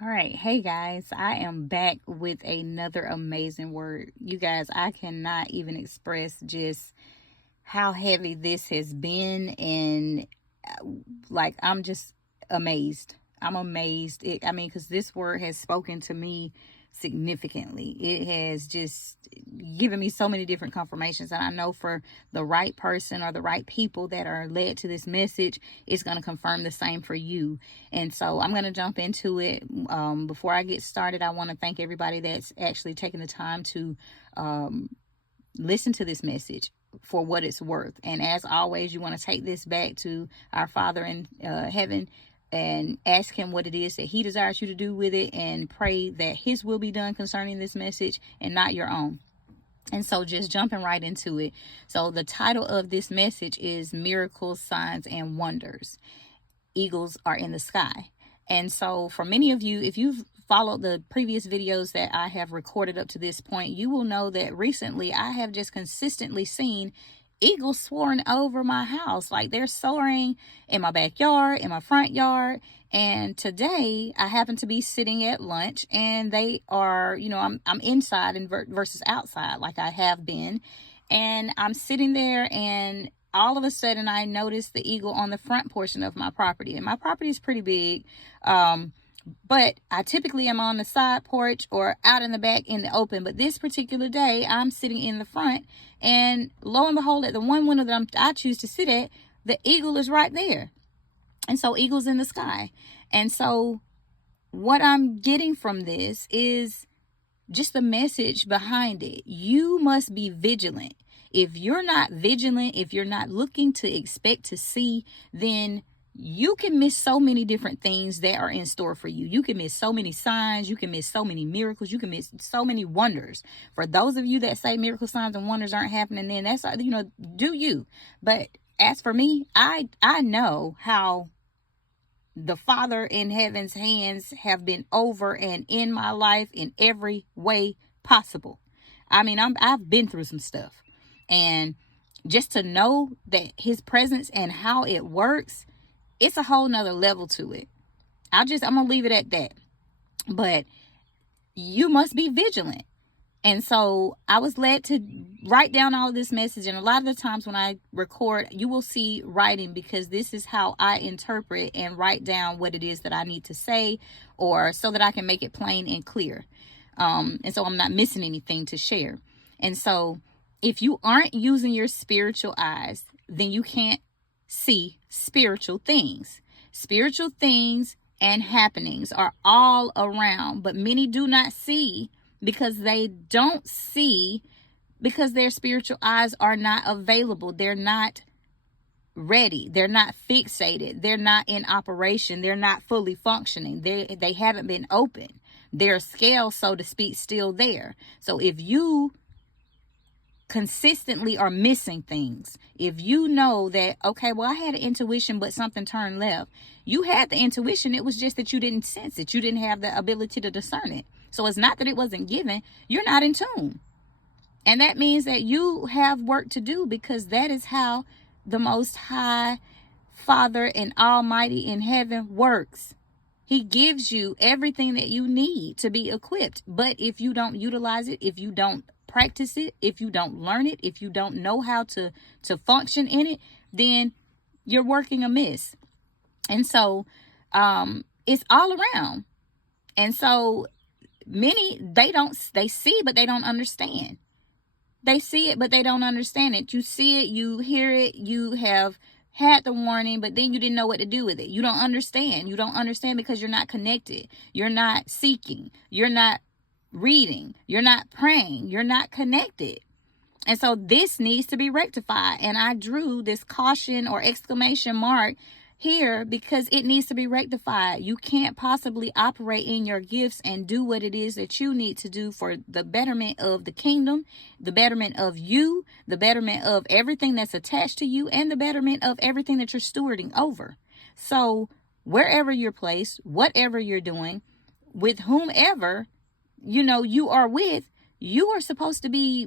All right. Hey guys, I am back with another amazing word. You guys, I cannot even express just how heavy this has been. And I'm just amazed. I'm amazed. Because this word has spoken to me significantly. It has just given me so many different confirmations. And I know for the right person or the right people that are led to this message, it's going to confirm the same for you. And so I'm going to jump into it. Before I get started, I want to thank everybody that's actually taking the time to listen to this message for what it's worth. And as always, you want to take this back to our Father in heaven and ask him what it is that he desires you to do with it, and pray that his will be done concerning this message and not your own. And so just jumping right into it. So the title of this message is Miracles, Signs, and Wonders. Eagles are in the sky. And so for many of you, if you've followed the previous videos that I have recorded up to this point, you will know that recently I have just consistently seen eagles soaring over my house. Like, they're soaring in my backyard, in my front yard. And today I happen to be sitting at lunch, and they are, I'm inside and versus outside, like I have been. And I'm sitting there, and all of a sudden I noticed the eagle on the front portion of my property. And my property is pretty big. But I typically am on the side porch or out in the back in the open. But this particular day, I'm sitting in the front, and lo and behold, at the one window that I choose to sit at, the eagle is right there. And so eagles in the sky. And so what I'm getting from this is just the message behind it. You must be vigilant. If you're not vigilant, if you're not looking to expect to see, then you can miss so many different things that are in store for you. You can miss so many signs. You can miss so many miracles. You can miss so many wonders. For those of you that say miracle signs and wonders aren't happening, then that's, do you. But as for me, I know how the Father in heaven's hands have been over and in my life in every way possible. I've been through some stuff, and just to know that his presence and how it works, it's a whole nother level to it. I'm gonna leave it at that. But you must be vigilant. And so I was led to write down all of this message. And a lot of the times when I record, you will see writing, because this is how I interpret and write down what it is that I need to say, or so that I can make it plain and clear. And so I'm not missing anything to share. And so if you aren't using your spiritual eyes, then you can't see spiritual things. Spiritual things and happenings are all around, but many do not see, because they don't see, because their spiritual eyes are not available. They're not ready. They're not fixated. They're not in operation. They're not fully functioning. They haven't been open. Their scale, so to speak, still there. So if you consistently are missing things, if you know that, okay, well, I had an intuition, but something turned left. You had the intuition. It was just that you didn't sense it. You didn't have the ability to discern it. So it's not that it wasn't given. You're not in tune. And that means that you have work to do, because that is how the Most High Father and Almighty in heaven works. He gives you everything that you need to be equipped. But if you don't utilize it, if you don't practice it, if you don't learn it, if you don't know how to function in it, then you're working amiss. And so it's all around. And so many, they see, but they don't understand. They see it, but they don't understand it. You see it, you hear it, you have had the warning, but then you didn't know what to do with it. You don't understand. You don't understand because you're not connected. You're not seeking. You're not reading. You're not praying. You're not connected. And so this needs to be rectified. And I drew this caution or exclamation mark here because it needs to be rectified. You can't possibly operate in your gifts and do what it is that you need to do for the betterment of the kingdom, the betterment of you, the betterment of everything that's attached to you, and the betterment of everything that you're stewarding over. So wherever you're placed, whatever you're doing, with whomever, you are with, you are supposed to be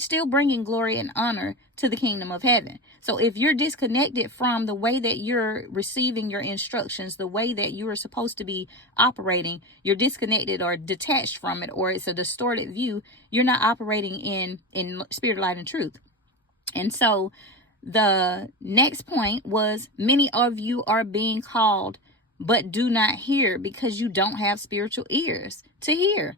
still bringing glory and honor to the kingdom of heaven. So if you're disconnected from the way that you're receiving your instructions, the way that you are supposed to be operating, you're disconnected or detached from it, or it's a distorted view, you're not operating in spirit, light, and truth. And so the next point was, many of you are being called, but do not hear because you don't have spiritual ears to hear.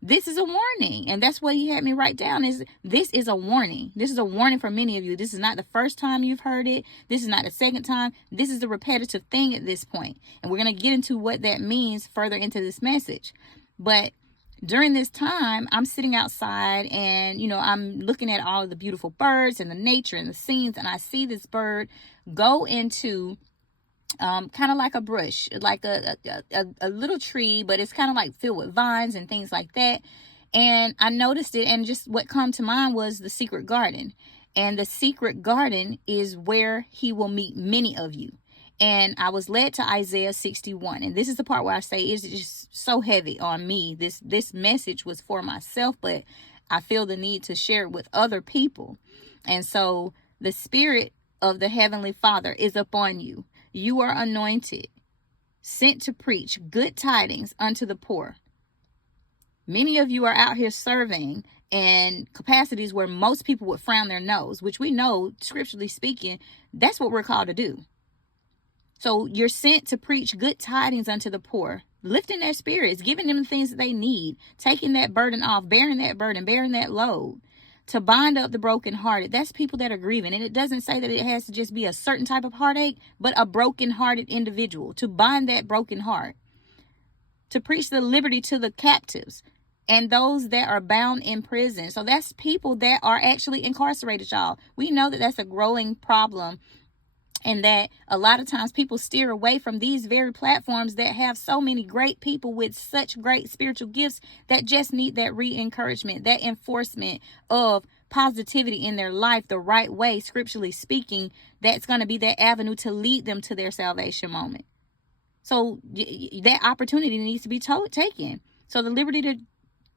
This is a warning. And that's what he had me write down, is this is a warning. This is a warning for many of you. This is not the first time you've heard it. This is not the second time. This is a repetitive thing at this point. And we're going to get into what that means further into this message. But during this time, I'm sitting outside and, I'm looking at all of the beautiful birds and the nature and the scenes. And I see this bird go into kind of like a bush, like a little tree, but it's kind of like filled with vines and things like that. And I noticed it, and just what come to mind was the secret garden. And the secret garden is where he will meet many of you. And I was led to Isaiah 61. And this is the part where I say it's just so heavy on me. This message was for myself, but I feel the need to share it with other people. And so the Spirit of the Heavenly Father is upon you. You are anointed, sent to preach good tidings unto the poor. Many of you are out here serving in capacities where most people would frown their nose, which we know, scripturally speaking, that's what we're called to do. So you're sent to preach good tidings unto the poor, lifting their spirits, giving them the things that they need, taking that burden off, bearing that burden, bearing that load, to bind up the brokenhearted. That's people that are grieving. And it doesn't say that it has to just be a certain type of heartache, but a brokenhearted individual, to bind that broken heart, to preach the liberty to the captives and those that are bound in prison. So that's people that are actually incarcerated, y'all. We know that that's a growing problem, and that a lot of times people steer away from these very platforms that have so many great people with such great spiritual gifts that just need that re-encouragement, that enforcement of positivity in their life the right way, scripturally speaking. That's going to be that avenue to lead them to their salvation moment. So that opportunity needs to be taken. So the liberty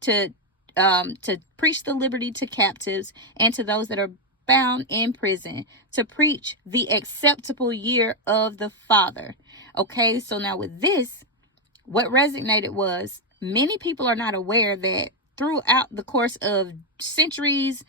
to preach the liberty to captives and to those that are bound in prison, to preach the acceptable year of the Father. Okay, so now with this, what resonated was, many people are not aware that throughout the course of centuries,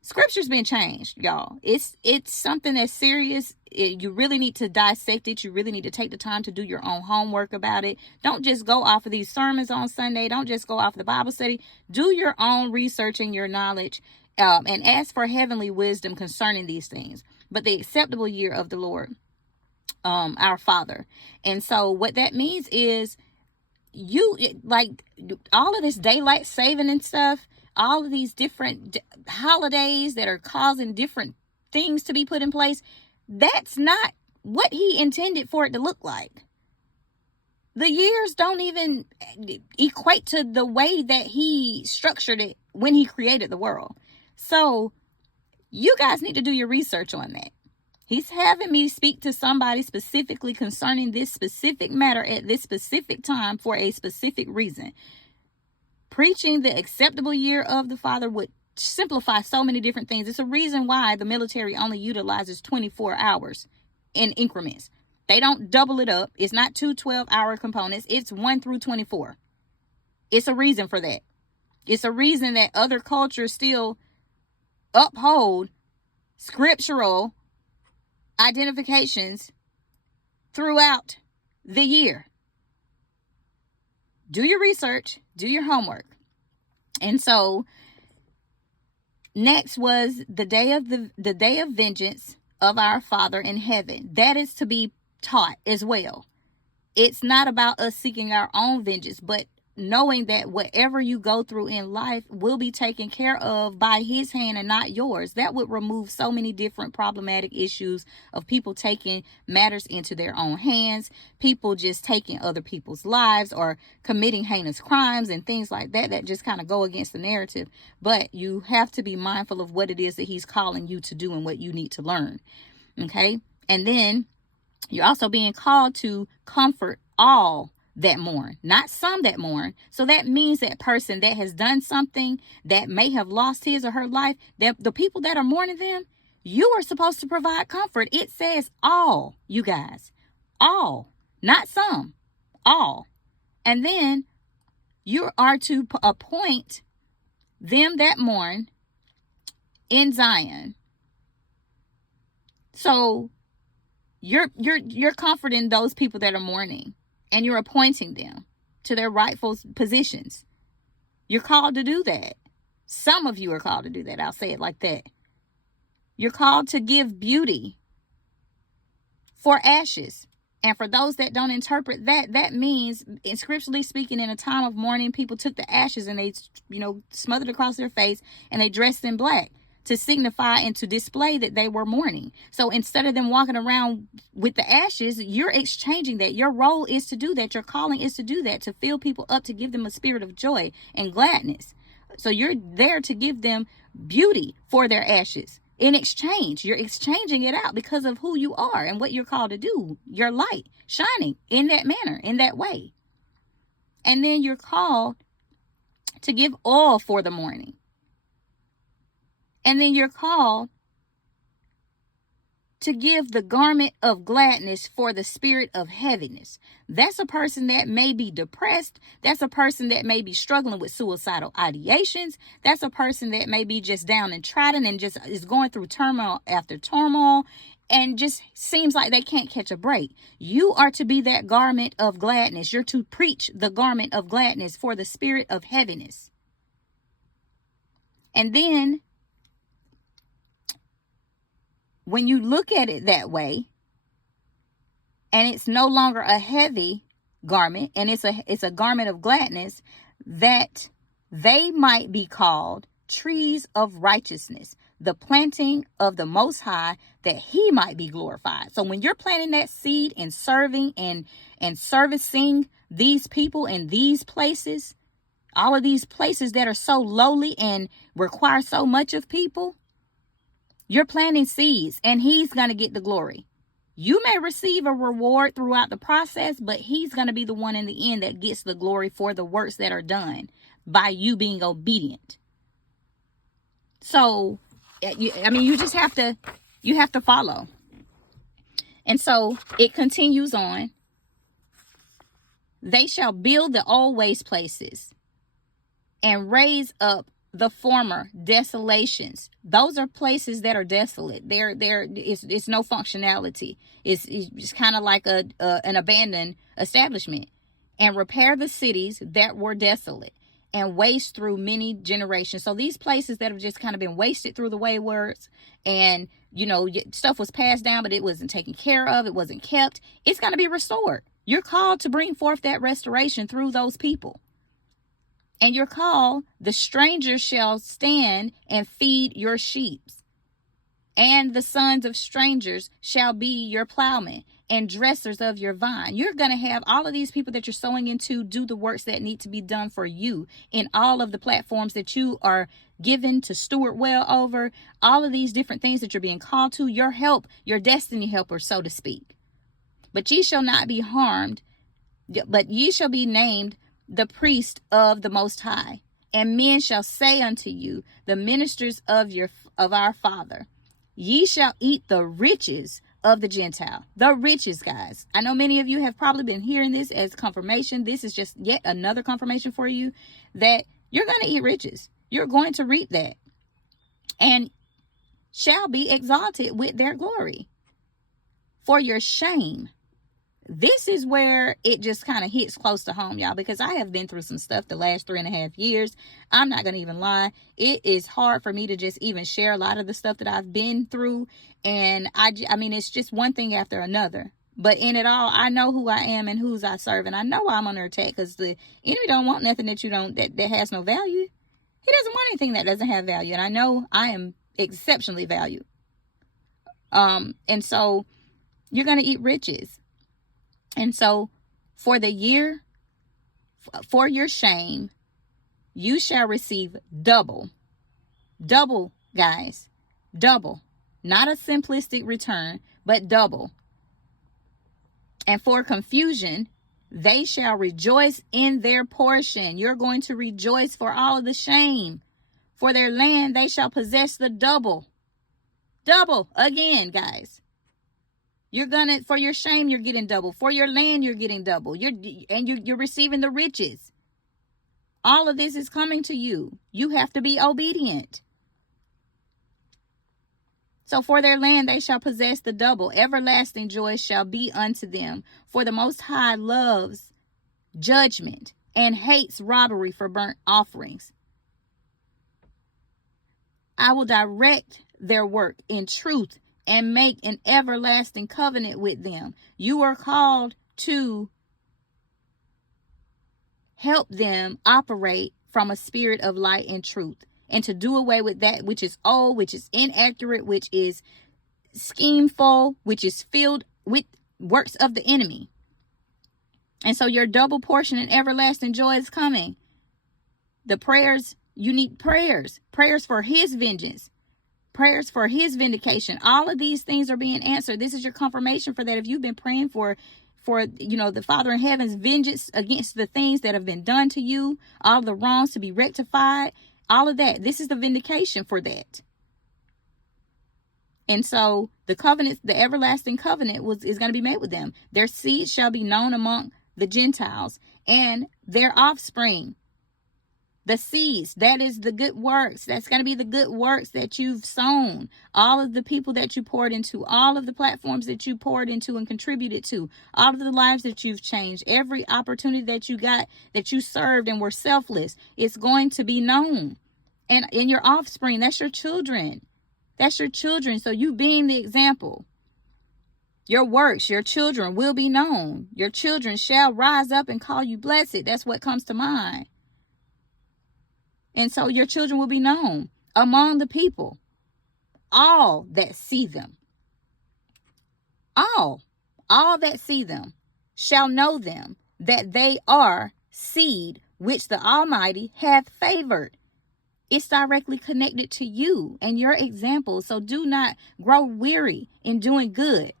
scripture's been changed, y'all. It's something that's serious. You really need to dissect it. You really need to take the time to do your own homework about it. Don't just go off of these sermons on Sunday. Don't just go off of the Bible study. Do your own research and your knowledge, and ask for heavenly wisdom concerning these things. But the acceptable year of the Lord, our Father. And so what that means is, like all of this daylight saving and stuff, all of these different holidays that are causing different things to be put in place, that's not what he intended for it to look like. The years don't even equate to the way that he structured it when he created the world. So you guys need to do your research on that. He's having me speak to somebody specifically concerning this specific matter at this specific time for a specific reason. Preaching the acceptable year of the Father would simplify so many different things. It's a reason why the military only utilizes 24 hours in increments. They don't double it up. It's not two 12-hour components. It's 1 through 24. It's a reason for that. It's a reason that other cultures still uphold scriptural identifications throughout the year. Do your research, do your homework. And so next was the day of vengeance of our Father in heaven. That is to be taught as well. It's not about us seeking our own vengeance, but knowing that whatever you go through in life will be taken care of by his hand and not yours. That would remove so many different problematic issues of people taking matters into their own hands, people just taking other people's lives or committing heinous crimes and things like that that just kind of go against the narrative. But you have to be mindful of what it is that he's calling you to do and what you need to learn. Okay? And then you're also being called to comfort all that mourn, not some that mourn. So that means that person that has done something that may have lost his or her life, that the people that are mourning them, you are supposed to provide comfort. It says all, you guys, all, not some, all. And then you are to appoint them that mourn in Zion. So you're comforting those people that are mourning, and you're appointing them to their rightful positions. You're called to do that. Some of you are called to do that. I'll say it like that. You're called to give beauty for ashes. And for those that don't interpret that, that means, in scripturally speaking, in a time of mourning, people took the ashes and they, smothered across their face, and they dressed in black to signify and to display that they were mourning. So instead of them walking around with the ashes, you're exchanging that. Your role is to do that. Your calling is to do that, to fill people up, to give them a spirit of joy and gladness. So you're there to give them beauty for their ashes. In exchange, you're exchanging it out because of who you are and what you're called to do. Your light shining in that manner, in that way. And then you're called to give oil for the mourning. And then you're called to give the garment of gladness for the spirit of heaviness. That's a person that may be depressed. That's a person that may be struggling with suicidal ideations. That's a person that may be just down and trodden and just is going through turmoil after turmoil and just seems like they can't catch a break. You are to be that garment of gladness. You're to preach the garment of gladness for the spirit of heaviness. And then when you look at it that way, and it's no longer a heavy garment, and it's a garment of gladness, that they might be called trees of righteousness, the planting of the Most High, that he might be glorified. So when you're planting that seed and serving and servicing these people in these places, all of these places that are so lowly and require so much of people, you're planting seeds, and he's going to get the glory. You may receive a reward throughout the process, but he's going to be the one in the end that gets the glory for the works that are done by you being obedient. So, you just have to follow. And so it continues on. They shall build the old waste places and raise up the former desolations. Those are places that are desolate. It's no functionality. It's kind of like an abandoned establishment. And repair the cities that were desolate and waste through many generations. So these places that have just kind of been wasted through the waywards, and stuff was passed down, but it wasn't taken care of, it wasn't kept, it's going to be restored. You're called to bring forth that restoration through those people. And you're called, the stranger shall stand and feed your sheep, and the sons of strangers shall be your plowmen and dressers of your vine. You're going to have all of these people that you're sowing into do the works that need to be done for you in all of the platforms that you are given to steward well over, all of these different things that you're being called to, your help, your destiny helper, so to speak. But ye shall not be harmed, but ye shall be named the priest of the Most High, and men shall say unto you, the ministers of our Father, ye shall eat the riches of the Gentile. The riches, guys. I know many of you have probably been hearing this as confirmation. This is just yet another confirmation for you that you're going to eat riches. You're going to reap that, and shall be exalted with their glory. For your shame. This is where it just kind of hits close to home, y'all, because I have been through some stuff the last 3.5 years. I'm not going to even lie. It is hard for me to just even share a lot of the stuff that I've been through. And I mean, it's just one thing after another. But in it all, I know who I am and whose I serve. And I know why I'm under attack, because the enemy don't want nothing that that has no value. He doesn't want anything that doesn't have value. And I know I am exceptionally valued. And so you're going to eat riches. And so for your shame, you shall receive double, guys, double, not a simplistic return, but double. And for confusion, They shall rejoice in their portion. You're going to rejoice for all of the shame. For their land, they shall possess the double. Double again, guys. For your shame, you're getting double. For your land, you're getting double. You're receiving the riches. All of this is coming to you. You have to be obedient. So for their land they shall possess the double. Everlasting joy shall be unto them. For the Most High loves judgment and hates robbery for burnt offerings. I will direct their work in truth and make an everlasting covenant with them. You are called to help them operate from a spirit of light and truth, and to do away with that which is old, which is inaccurate, which is schemeful, which is filled with works of the enemy. And so your double portion and everlasting joy is coming. The prayers, you need prayers for his vengeance, prayers for his vindication. All of these things are being answered. This is your confirmation for that. If you've been praying for the Father in heaven's vengeance against the things that have been done to you, all the wrongs to be rectified, all of that, this is the vindication for that. And so the covenant, the everlasting covenant is going to be made with them. Their seed shall be known among the Gentiles, and their offspring. The seeds, that is the good works. That's going to be the good works that you've sown. All of the people that you poured into, all of the platforms that you poured into and contributed to, all of the lives that you've changed, every opportunity that you got, that you served and were selfless, it's going to be known. And in your offspring, that's your children. That's your children. So you being the example. Your works, your children will be known. Your children shall rise up and call you blessed. That's what comes to mind. And so your children will be known among the people, all that see them. All that see them shall know them, that they are seed which the Almighty hath favored. It's directly connected to you and your example. So do not grow weary in doing good.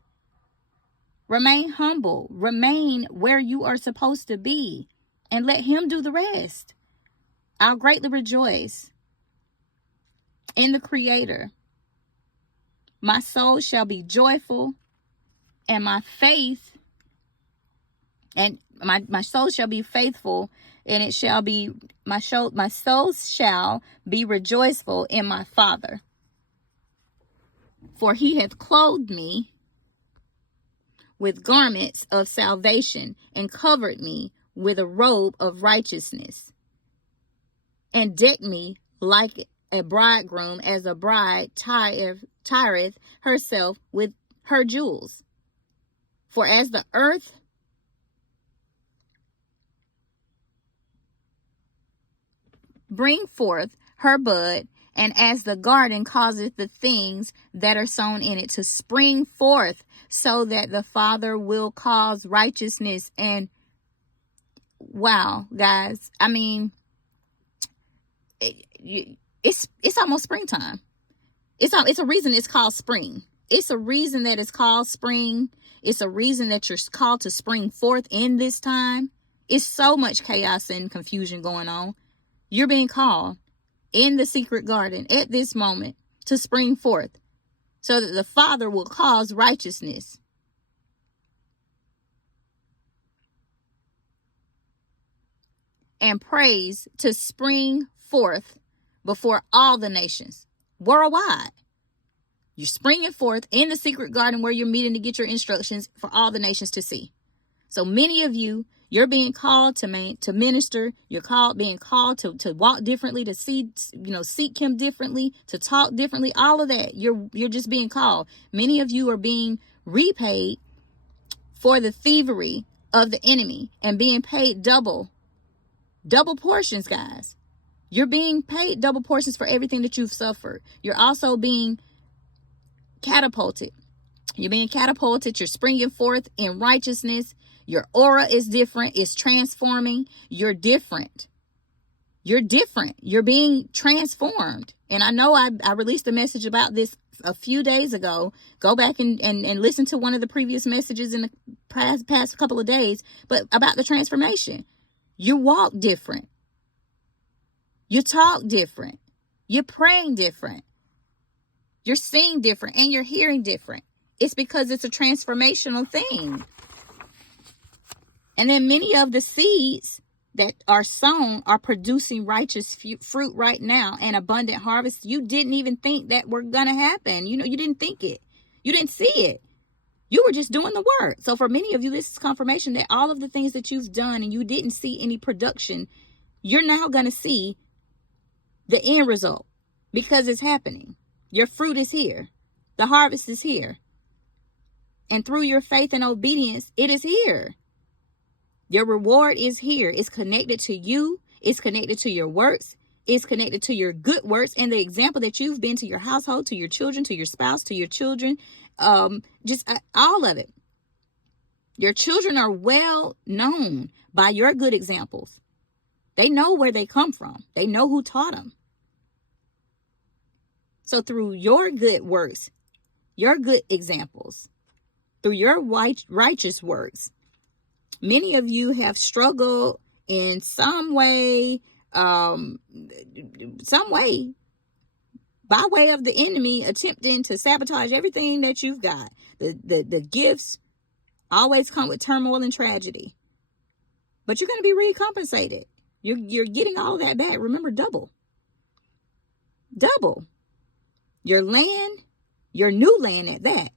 Remain humble. Remain where you are supposed to be, and let him do the rest. I'll greatly rejoice in the Creator. My soul shall be joyful, and my faith, and my soul shall be faithful, and it shall be, my soul shall be rejoiceful in my Father. For he hath clothed me with garments of salvation, and covered me with a robe of righteousness, and decked me like a bridegroom, as a bride tireth herself with her jewels. For as the earth bring forth her bud, and as the garden causeth the things that are sown in it to spring forth, so that the Father will cause righteousness. And wow, guys, I mean, it's almost springtime. It's a reason it's called spring. It's a reason that it's called spring. It's a reason that you're called to spring forth in this time. It's so much chaos and confusion going on. You're being called in the secret garden at this moment to spring forth, so that the Father will cause righteousness. And praise to spring forth before all the nations worldwide. You're springing forth in the secret garden where you're meeting to get your instructions for all the nations to see. So many of you, you're being called to minister. You're being called to walk differently, to seek him differently, to talk differently. All of that, you're just being called. Many of you are being repaid for the thievery of the enemy and being paid double portions, guys. You're being paid double portions for everything that you've suffered. You're also being catapulted. You're being catapulted. You're springing forth in righteousness. Your aura is different. It's transforming. You're different. You're different. You're being transformed. And I know I released a message about this a few days ago. Go back and listen to one of the previous messages in the past couple of days, but about the transformation. You walk different. You talk different. You're praying different. You're seeing different, and you're hearing different. It's because it's a transformational thing. And then many of the seeds that are sown are producing righteous fruit right now, and abundant harvest. You didn't even think that were going to happen. You didn't think it. You didn't see it. You were just doing the work. So for many of you, this is confirmation that all of the things that you've done and you didn't see any production, you're now going to see the end result because it's happening. Your fruit is here. The harvest is here. And through your faith and obedience, it is here. Your reward is here. It's connected to you. It's connected to your works. It's connected to your good works and the example that you've been to your household, to your children, to your spouse, to your children, just all of it. Your children are well known by your good examples. They know where they come from. They know who taught them. So through your good works, your good examples, through your righteous works, many of you have struggled in some way, by way of the enemy attempting to sabotage everything that you've got. The gifts always come with turmoil and tragedy, but you're going to be recompensated. You're getting all that back. Remember, double. Your land, your new land at that,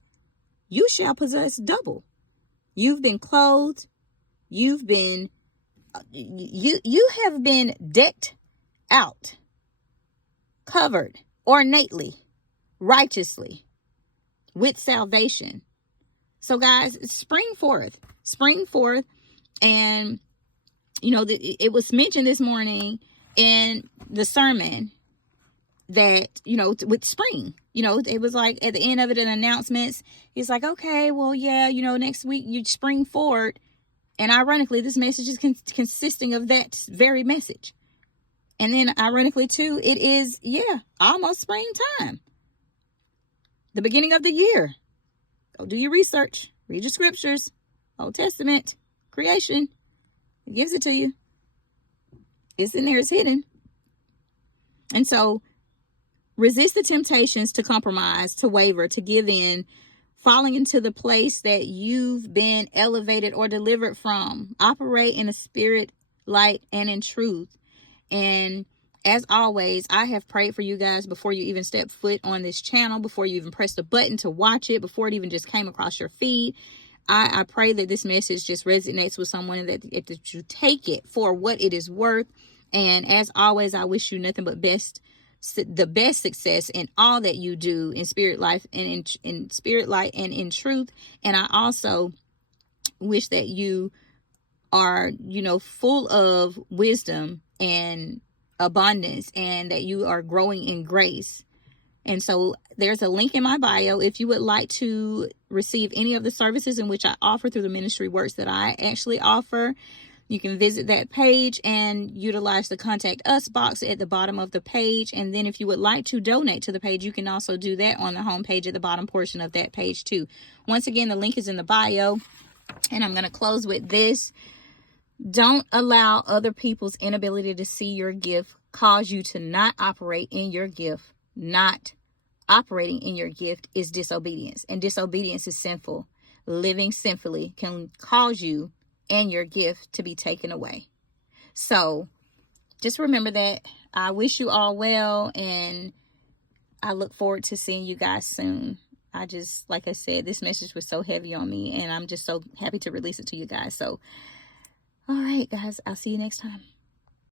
you shall possess double. You've been clothed. You've been, you have been decked out, covered ornately, righteously, with salvation. So guys, spring forth. And, it was mentioned this morning in the sermon that, with spring, it was like at the end of it in announcements, it's like, okay, well, yeah, next week you spring forward. And ironically, this message is consisting of that very message. And then ironically, too, it is, almost springtime. The beginning of the year. Go do your research. Read your scriptures. Old Testament. Creation. It gives it to you. It's in there. It's hidden. And so, resist the temptations to compromise, to waver, to give in, falling into the place that you've been elevated or delivered from. Operate in a spirit, light, and in truth. And as always, I have prayed for you guys before you even step foot on this channel, before you even press the button to watch it, before it even just came across your feed. I pray that this message just resonates with someone, that you take it for what it is worth. And as always, I wish you nothing but the best success in all that you do in spirit life and in spirit light and in truth. And I also wish that you are, full of wisdom and abundance, and that you are growing in grace. And so there's a link in my bio if you would like to receive any of the services in which I offer through the ministry works that I actually offer. You can visit that page and utilize the contact us box at the bottom of the page. And then if you would like to donate to the page, you can also do that on the home page at the bottom portion of that page too. Once again, the link is in the bio. And I'm going to close with this. Don't allow other people's inability to see your gift cause you to not operate in your gift. Not operating in your gift is disobedience, and disobedience is sinful. Living sinfully can cause you and your gift to be taken away. So just remember that. I wish you all well, and I look forward to seeing you guys soon. Like I said, this message was so heavy on me, and I'm just so happy to release it to you guys. So, all right, guys, I'll see you next time.